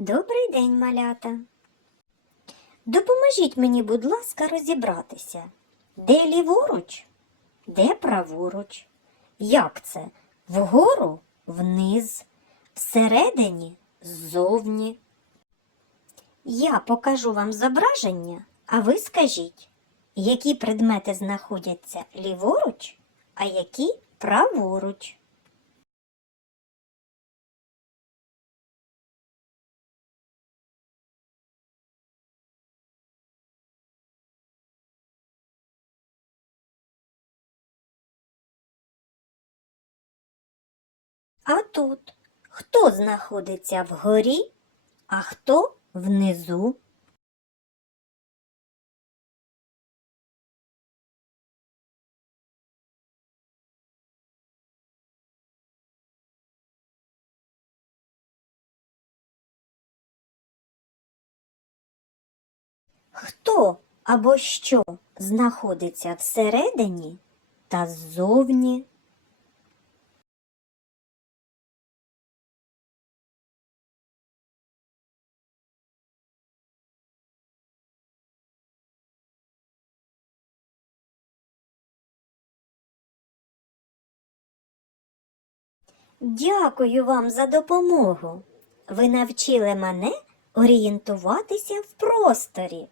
Добрий день, малята. Допоможіть мені, будь ласка, розібратися, де ліворуч, де праворуч. Як це? Вгору, вниз, всередині, ззовні. Я покажу вам зображення, а ви скажіть, які предмети знаходяться ліворуч, а які праворуч. А тут хто знаходиться вгорі, а хто внизу? Хто або що знаходиться всередині та ззовні? Дякую вам за допомогу. Ви навчили мене орієнтуватися в просторі.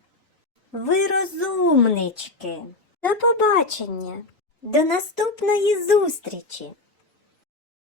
Ви розумнички. До побачення. До наступної зустрічі.